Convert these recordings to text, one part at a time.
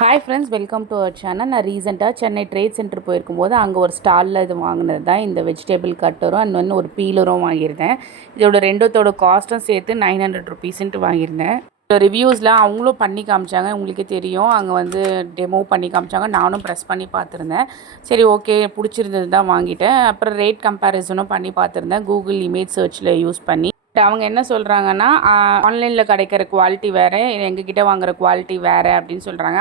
Hi friends, welcome to our channel. நான் ரீசெண்டாக Chennai trade centre போயிருக்கும்போது அங்கே ஒரு ஸ்டாலில் இது வாங்கினது தான் இந்த வெஜிடபிள் கட்டரும் அண்ட் ஒரு பீலரும் வாங்கியிருந்தேன். இதோட ரெண்டத்தோட காஸ்ட்டும் சேர்த்து 900 ருபீஸ்ன்ட்டு வாங்கியிருந்தேன். ரிவ்யூஸ்லாம் அவங்களும் பண்ணி காமிச்சாங்க, உங்களுக்கே தெரியும். அங்கே வந்து டெமோ பண்ணி காமிச்சாங்க, நானும் ப்ரெஸ் பண்ணி பார்த்துருந்தேன். சரி, ஓகே, பிடிச்சிருந்தது தான் வாங்கிட்டேன். அப்புறம் ரேட் கம்பேரிசனும் பண்ணி பார்த்துருந்தேன் கூகுள் இமேஜ் சர்ச்சில் யூஸ் பண்ணி. அவங்க என்ன சொல்கிறாங்கன்னா, ஆன்லைனில் கிடைக்கிற குவாலிட்டி வேறு, எங்ககிட்ட வாங்குகிற குவாலிட்டி வேறு அப்படின்னு சொல்கிறாங்க.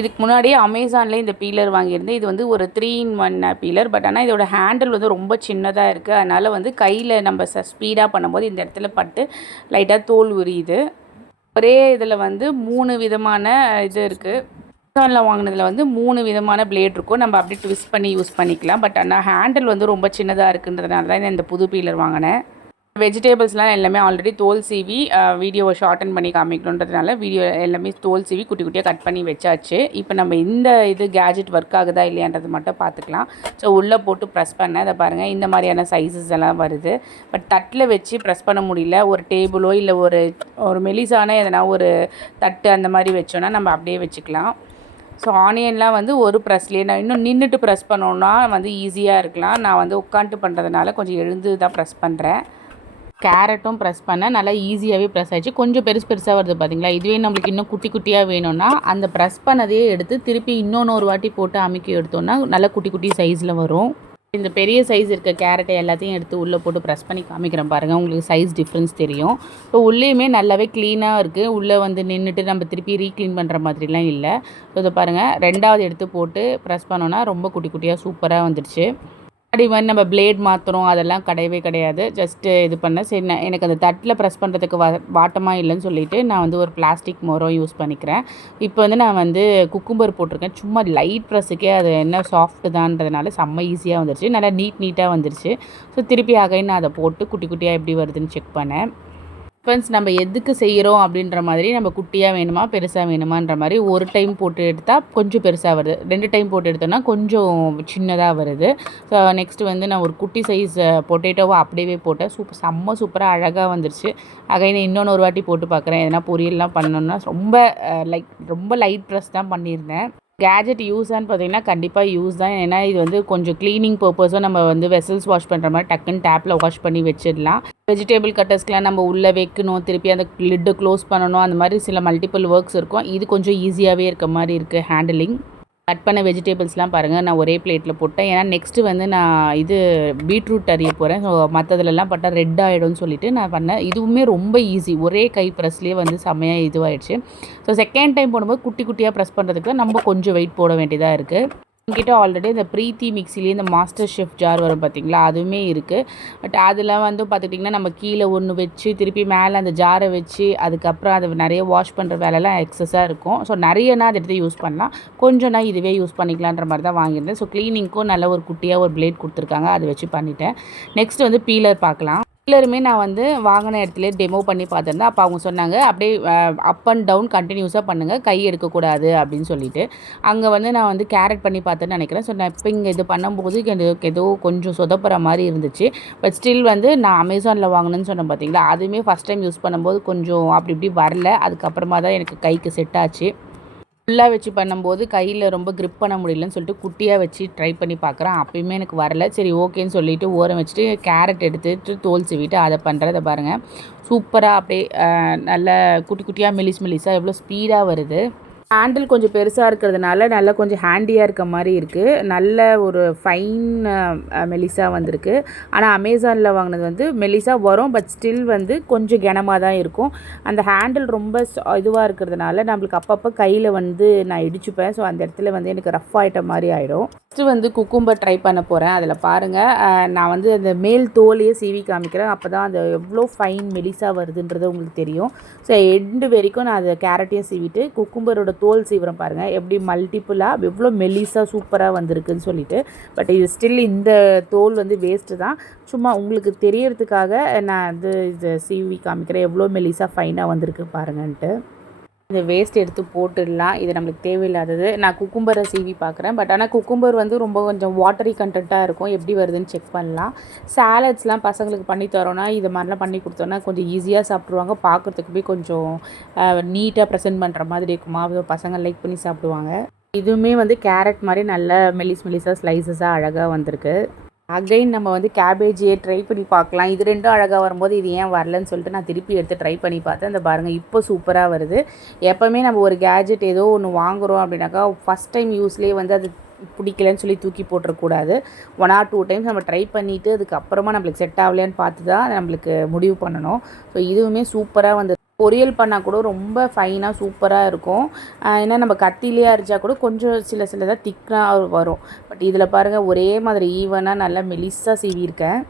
இதுக்கு முன்னாடியே அமேசானில் இந்த பீலர் வாங்கியிருந்தேன். இது வந்து ஒரு 3-in-1 பீலர். பட் ஆனால் இதோட ஹேண்டில் வந்து ரொம்ப சின்னதாக இருக்குது. அதனால் வந்து கையில் நம்ம ஸ்பீடாக பண்ணும்போது இந்த இடத்துல பட்டு லைட்டாக தோல் உரியுது. ஒரே இதில் வந்து 3 விதமான இது இருக்குது. அமேசானில் வாங்கினதில் வந்து 3 விதமான பிளேட் இருக்கும். நம்ம அப்படியே ட்விஸ்ட் பண்ணி யூஸ் பண்ணிக்கலாம். பட் ஆனால் ஹேண்டில் வந்து ரொம்ப சின்னதாக இருக்குன்றதுனால தான் இந்த புது பீலர் வாங்கினேன். வெஜிடபிள்ஸ்லாம் எல்லாமே ஆல்ரெடி தோல் சீவி வீடியோவை ஷார்டன் பண்ணி காமிக்கணுன்றதுனால வீடியோ எல்லாமே தோல் சீவி குட்டி குட்டியாக கட் பண்ணி வச்சாச்சு. இப்போ நம்ம இந்த கேஜெட் ஒர்க் ஆகுதா இல்லையான்றது மட்டும் பார்த்துக்கலாம். ஸோ உள்ளே போட்டு ப்ரெஸ் பண்ணேன். அதை பாருங்கள், இந்த மாதிரியான சைஸஸ் எல்லாம் வருது. பட் தட்டில் வச்சு ப்ரெஸ் பண்ண முடியல. ஒரு டேபிளோ இல்லை ஒரு மெலிசான எதனா ஒரு தட்டு அந்த மாதிரி வச்சோன்னா நம்ம அப்படியே வச்சுக்கலாம். ஸோ ஆனியன்லாம் வந்து ஒரு ப்ரெஸ்லேயே, நான் இன்னும் நின்றுட்டு ப்ரெஸ் பண்ணோன்னா வந்து ஈஸியாக இருக்கலாம். நான் வந்து உட்காந்துட்டு பண்ணுறதுனால கொஞ்சம் எழுந்து தான் ப்ரெஸ் பண்ணுறேன். கேரட்டும் ப்ரெஸ் பண்ணேன், நல்லா ஈஸியாகவே ப்ரெஸ் ஆகிடுச்சு. கொஞ்சம் பெருசாக வருது பார்த்தீங்களா. இதுவே நம்மளுக்கு இன்னும் குட்டி குட்டியாக வேணும்னா அந்த ப்ரெஸ் பண்ணதையே எடுத்து திருப்பி இன்னொன்று வாட்டி போட்டு அமுக்கி எடுத்தோன்னா நல்லா குட்டி குட்டி சைஸில் வரும். இந்த பெரிய சைஸ் இருக்க கேரட்டை எல்லாத்தையும் எடுத்து உள்ளே போட்டு ப்ரெஸ் பண்ணி காமிக்கிறேன் பாருங்கள், உங்களுக்கு சைஸ் டிஃப்ரென்ஸ் தெரியும். இப்போ உள்ளேயுமே நல்லாவே க்ளீனாக இருக்குது. உள்ளே வந்து நின்றுட்டு நம்ம திருப்பி ரீக்ளீன் பண்ணுற மாதிரிலாம் இல்லை. இதை பாருங்கள், ரெண்டாவது எடுத்து போட்டு ப்ரெஸ் பண்ணோன்னா ரொம்ப குட்டி குட்டியாக சூப்பராக வந்துடுச்சு. அப்படி வந்து நம்ம பிளேட் மாற்றணும் அதெல்லாம் கிடையவே கிடையாது. ஜஸ்ட்டு இது பண்ண சரி, எனக்கு அந்த தட்டில் ப்ரெஸ் பண்ணுறதுக்கு வாட்டமாக இல்லைன்னு சொல்லிவிட்டு நான் வந்து ஒரு பிளாஸ்டிக் மோரம் யூஸ் பண்ணிக்கிறேன். இப்போ வந்து நான் வந்து குக்கும்பர் போட்டிருக்கேன். சும்மா லைட் ப்ரெஸ்ஸுக்கே அது என்ன சாஃப்ட்டு தான்றதுனால செம்ம ஈஸியாக வந்துருச்சு, நல்லா நீட்டாக வந்துருச்சு. ஸோ திருப்பி அகைன் நான் அதை போட்டு குட்டி குட்டியாக எப்படி வருதுன்னு செக் பண்ணேன். டிஃபென்ஸ் நம்ம எதுக்கு செய்கிறோம் அப்படின்ற மாதிரி, நம்ம குட்டியாக வேணுமா பெருசாக வேணுமான்ற மாதிரி ஒரு டைம் போட்டு எடுத்தால் கொஞ்சம் பெருசாக வருது, 2 டைம் போட்டு எடுத்தோன்னா கொஞ்சம் சின்னதாக வருது. ஸோ நெக்ஸ்ட்டு வந்து நான் ஒரு குட்டி சைஸ் பொட்டேட்டோவை அப்படியே போட்டேன். செம்ம சூப்பராக அழகாக வந்துருச்சு. அகைன் இன்னொன்று ஒரு வாட்டி போட்டு பார்க்குறேன். எதனா பொரியல்லாம் பண்ணணுன்னா ரொம்ப லைட் ப்ரெஸ் தான் பண்ணியிருந்தேன். கேஜெட் யூஸான்னு பார்த்தீங்கன்னா கண்டிப்பாக யூஸ் தான். ஏன்னா இது வந்து கொஞ்சம் க்ளீனிங் பர்பஸும் நம்ம வந்து வெசல்ஸ் வாஷ் பண்ணுற மாதிரி டக்குன்னு டேப்பில் வாஷ் பண்ணி வச்சிடலாம். வெஜிடபிள் கட்டர்ஸ்க்கெலாம் நம்ம உள்ளே வைக்கணும், திருப்பி அந்த லிட்டு க்ளோஸ் பண்ணணும், அந்த மாதிரி சில மல்டிபிள் ஒர்க்ஸ் இருக்கும். இது கொஞ்சம் ஈஸியாகவே இருக்க மாதிரி இருக்குது ஹேண்டிலிங். கட் பண்ண வெஜிடபிள்ஸ்லாம் பாருங்கள், நான் ஒரே பிளேட்டில் போட்டேன். ஏன்னா நெக்ஸ்ட்டு வந்து நான் பீட்ரூட் அறிய போகிறேன். ஸோ மற்றதுலலாம் பட்டால் ரெட் ஆகிடும்னு சொல்லிவிட்டு நான் பண்ணேன். இதுவுமே ரொம்ப ஈஸி, ஒரே கை ப்ரெஸ்லேயே வந்து செம்மையாக இதுவாகிடுச்சு. ஸோ செகண்ட் டைம் போடும்போது குட்டி குட்டியாக ப்ரெஸ் பண்ணுறதுக்கு நம்ம கொஞ்சம் வெயிட் போட வேண்டியதாக இருக்குது. என்கிட்ட ஆல்ரெடி இந்த ப்ரீத்தி மிக்சிலேயே இந்த மாஸ்டர் ஷெஃப் ஜார் வரும் பார்த்திங்களா, அதுவுமே இருக்குது. பட் அதில் வந்து பார்த்துக்கிட்டிங்கன்னா நம்ம கீழே ஒன்று வச்சு திருப்பி மேலே அந்த ஜாரை வச்சு அதுக்கப்புறம் அதை நிறைய வாஷ் பண்ணுற வேலைலாம் எக்ஸஸாக இருக்கும். ஸோ நிறையனா அதை எடுத்து யூஸ் பண்ணலாம், கொஞ்சம்னா இதுவே யூஸ் பண்ணிக்கலான்ற மாதிரி தான் வாங்கியிருந்தேன். ஸோ க்ளீனிங்க்கும் நல்ல ஒரு குட்டியாக ஒரு பிளேட் கொடுத்துருக்காங்க, அதை வச்சு பண்ணிட்டேன். நெக்ஸ்ட் வந்து பீலர் பார்க்கலாம். பீலருமே நான் வந்து வாங்கின இடத்துல டெமோ பண்ணி பார்த்துருந்தேன். அப்போ அவங்க சொன்னாங்க அப்படியே அப் அண்ட் டவுன் கண்டினியூஸாக பண்ணுங்கள், கை எடுக்கக்கூடாது அப்படின்னு சொல்லிட்டு. அங்கே வந்து நான் வந்து கேரட் பண்ணி பார்த்தேன்னு நினைக்கிறேன். ஸோ நான் இப்போ இங்கே இது பண்ணும்போது எனக்கு ஏதோ கொஞ்சம் சொதப்புற மாதிரி இருந்துச்சு. பட் ஸ்டில் வந்து நான் அமேசானில் வாங்கினேன்னு சொன்னேன் பார்த்தீங்களா, அதுவுமே ஃபஸ்ட் டைம் யூஸ் பண்ணும்போது கொஞ்சம் அப்படி இப்படி வரல. அதுக்கப்புறமா தான் எனக்கு கைக்கு செட் ஆச்சு. ஃபுல்லாக வச்சு பண்ணும்போது கையில் ரொம்ப க்ரிப் பண்ண முடியலன்னு சொல்லிட்டு குட்டியாக வச்சு ட்ரை பண்ணி பார்க்குறேன். அப்போயுமே எனக்கு வரல. சரி ஓகேன்னு சொல்லிவிட்டு ஓரம் வச்சுட்டு கேரட் எடுத்துட்டு தோல் சீவிட்டு அதை பண்ணுறதை பாருங்கள், சூப்பராக அப்படியே நல்ல குட்டி குட்டியாக மெலிசாக எவ்வளோ ஸ்பீடாக வருது. ஹேண்டில் கொஞ்சம் பெருசாக இருக்கிறதுனால நல்லா கொஞ்சம் ஹேண்டியாக இருக்க மாதிரி இருக்குது. நல்ல ஒரு ஃபைன் மெலிசாக வந்திருக்கு. ஆனால் அமேசானில் வாங்கினது வந்து மெலிசாக வரும், பட் ஸ்டில் வந்து கொஞ்சம் கனமாக தான் இருக்கும். அந்த ஹேண்டில் ரொம்ப இதுவாக இருக்கிறதுனால நம்மளுக்கு அப்பப்போ கையில் வந்து நான் இடிச்சுப்பேன். ஸோ அந்த இடத்துல வந்து எனக்கு ரஃப் ஆகிட்ட மாதிரி ஆகிடும். ஃபஸ்ட்டு வந்து குக்கும்பர் ட்ரை பண்ண போகிறேன். அதில் பாருங்கள், நான் வந்து அந்த மேல் தோலையே சீவி காமிக்கிறேன். அப்போ தான் அது எவ்வளோ ஃபைன் மெலிசாக வருதுன்றது உங்களுக்கு தெரியும். ஸோ எண்டு வரைக்கும் நான் அதை கேரட்டையும் சீவிட்டு குக்கும்பரோட தோல் சீவிரம் பாருங்கள், எப்படி மல்டிப்புளாக எவ்வளோ மெலிசாக சூப்பராக வந்திருக்குன்னு சொல்லிட்டு. பட் இது ஸ்டில் இந்த தோல் வந்து வேஸ்ட்டு தான். சும்மா உங்களுக்கு தெரியறதுக்காக நான் வந்து இதை சீவி காமிக்கிறேன், எவ்வளோ மெலிசாக ஃபைனாக வந்திருக்கு பாருங்கன்ட்டு. இந்த வேஸ்ட் எடுத்து போட்டுடலாம். இது நம்மளுக்கு தேவையில்லாதது. நான் குக்கும்பரை சீவி பார்க்குறேன். பட் ஆனால் குக்கும்பர் வந்து ரொம்ப கொஞ்சம் வாட்டரி கண்டென்ட்டாக இருக்கும். எப்படி வருதுன்னு செக் பண்ணலாம். சாலட்ஸ்லாம் பசங்களுக்கு பண்ணி தரோன்னா இது மாதிரிலாம் பண்ணி கொடுத்தோன்னா கொஞ்சம் ஈஸியாக சாப்பிட்ருவாங்க. பார்க்குறதுக்குமே கொஞ்சம் நீட்டாக ப்ரெசென்ட் பண்ணுற மாதிரி இருக்குமா, பசங்க லைக் பண்ணி சாப்பிடுவாங்க. இதுவுமே வந்து கேரட் மாதிரி நல்ல மெல்லிஸாக ஸ்லைசஸாக அழகாக வந்திருக்கு. அகைன் நம்ம வந்து கேபேஜியே ட்ரை பண்ணி பார்க்கலாம். இது ரெண்டும் அழகாக வரும்போது இது ஏன் வரலன்னு சொல்லிட்டு நான் திருப்பி எடுத்து ட்ரை பண்ணி பார்த்தேன். அந்த பாருங்கள் இப்போ சூப்பராக வருது. எப்போவுமே நம்ம ஒரு கேஜெட் ஏதோ ஒன்று வாங்குகிறோம் அப்படின்னாக்கா ஃபஸ்ட் டைம் யூஸ்லேயே வந்து அது பிடிக்கலன்னு சொல்லி தூக்கி போட்டுறக்கூடாது. 1 or 2 டைம்ஸ் நம்ம ட்ரை பண்ணிவிட்டு அதுக்கப்புறமா நம்மளுக்கு செட் ஆகலையான்னு பார்த்து தான் நம்மளுக்கு முடிவு பண்ணணும். ஸோ இதுவுமே சூப்பராக வந்து பொரியல் பண்ணால் கூட ரொம்ப ஃபைனாக சூப்பராக இருக்கும். ஏன்னா நம்ம கத்திலேயே அரைச்சா கூட கொஞ்சம் சிலதாக திக்காக வரும். பட் இதில் பாருங்கள் ஒரே மாதிரி ஈவனாக நல்லா மெலிசாக சீவியிருக்கேன்.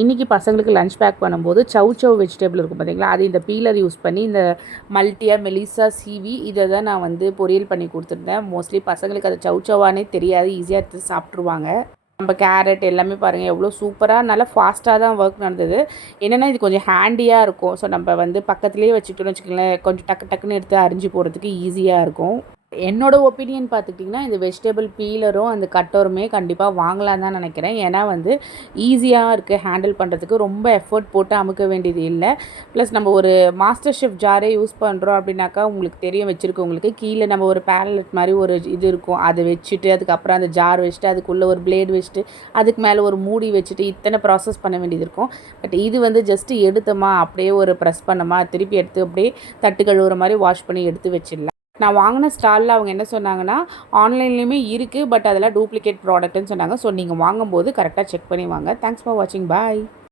இன்றைக்கி பசங்களுக்கு லஞ்ச் பேக் பண்ணும்போது சவ் வெஜிடபிள் இருக்கும் பார்த்தீங்களா, அது இந்த பீலர் யூஸ் பண்ணி இந்த மல்டியாக மெலிசாக சீவி இதை தான் நான் வந்து பொரியல் பண்ணி கொடுத்துருந்தேன். மோஸ்ட்லி பசங்களுக்கு அது சவ்வானே தெரியாது, ஈஸியாக எடுத்து சாப்பிட்ருவாங்க. நம்ம கேரட் எல்லாமே பாருங்கள் எவ்வளோ சூப்பராக நல்லா ஃபாஸ்ட்டாக தான் ஒர்க் நடந்தது. என்னென்னா இது கொஞ்சம் ஹேண்டியாக இருக்கும். ஸோ நம்ம வந்து பக்கத்துலேயே வச்சுக்கிட்டோன்னு வச்சுக்கோங்களேன், கொஞ்சம் டக்குன்னு எடுத்து அரிஞ்சு போடுறதுக்கு ஈஸியாக இருக்கும். என்னோடய ஒப்பீனியன் பார்த்துக்கிட்டிங்கன்னா இந்த வெஜிடபிள் பீலரும் அந்த கட்டருமே கண்டிப்பாக வாங்கலாம் தான் நினைக்கிறேன். ஏன்னா வந்து ஈஸியாக இருக்குது ஹேண்டில் பண்ணுறதுக்கு, ரொம்ப எஃபர்ட் போட்டு அமுக்க வேண்டியது இல்லை. ப்ளஸ் நம்ம ஒரு மாஸ்டர் ஷெஃப் ஜாரே யூஸ் பண்ணுறோம் அப்படின்னாக்கா உங்களுக்கு தெரியும் வச்சுருக்கவங்களுக்கு, கீழே நம்ம ஒரு பேலட் மாதிரி ஒரு இது இருக்கும், அதை வச்சுட்டு அதுக்கப்புறம் அந்த ஜார் வச்சுட்டு அதுக்குள்ளே ஒரு பிளேடு வச்சுட்டு அதுக்கு மேலே ஒரு மூடி வச்சுட்டு இத்தனை ப்ராசஸ் பண்ண வேண்டியது இருக்கும். பட் இது வந்து ஜஸ்ட்டு எடுத்தோமா அப்படியே ஒரு ப்ரெஸ் பண்ணோமா திருப்பி எடுத்து அப்படியே தட்டு கழுவுற மாதிரி வாஷ் பண்ணி எடுத்து வச்சிடலாம். நான் வாங்கின ஸ்டாலில் அவங்க என்ன சொன்னாங்கன்னா ஆன்லைன்லேயுமே இருக்குது, பட் அதெல்லாம் டூப்ளிகேட் ப்ராடக்ட்னு சொன்னாங்க. ஸோ நீங்கள் வாங்கும்போது கரெக்டாக செக் பண்ணி வாங்க. தேங்க்ஸ் ஃபார் வாட்சிங். பாய்.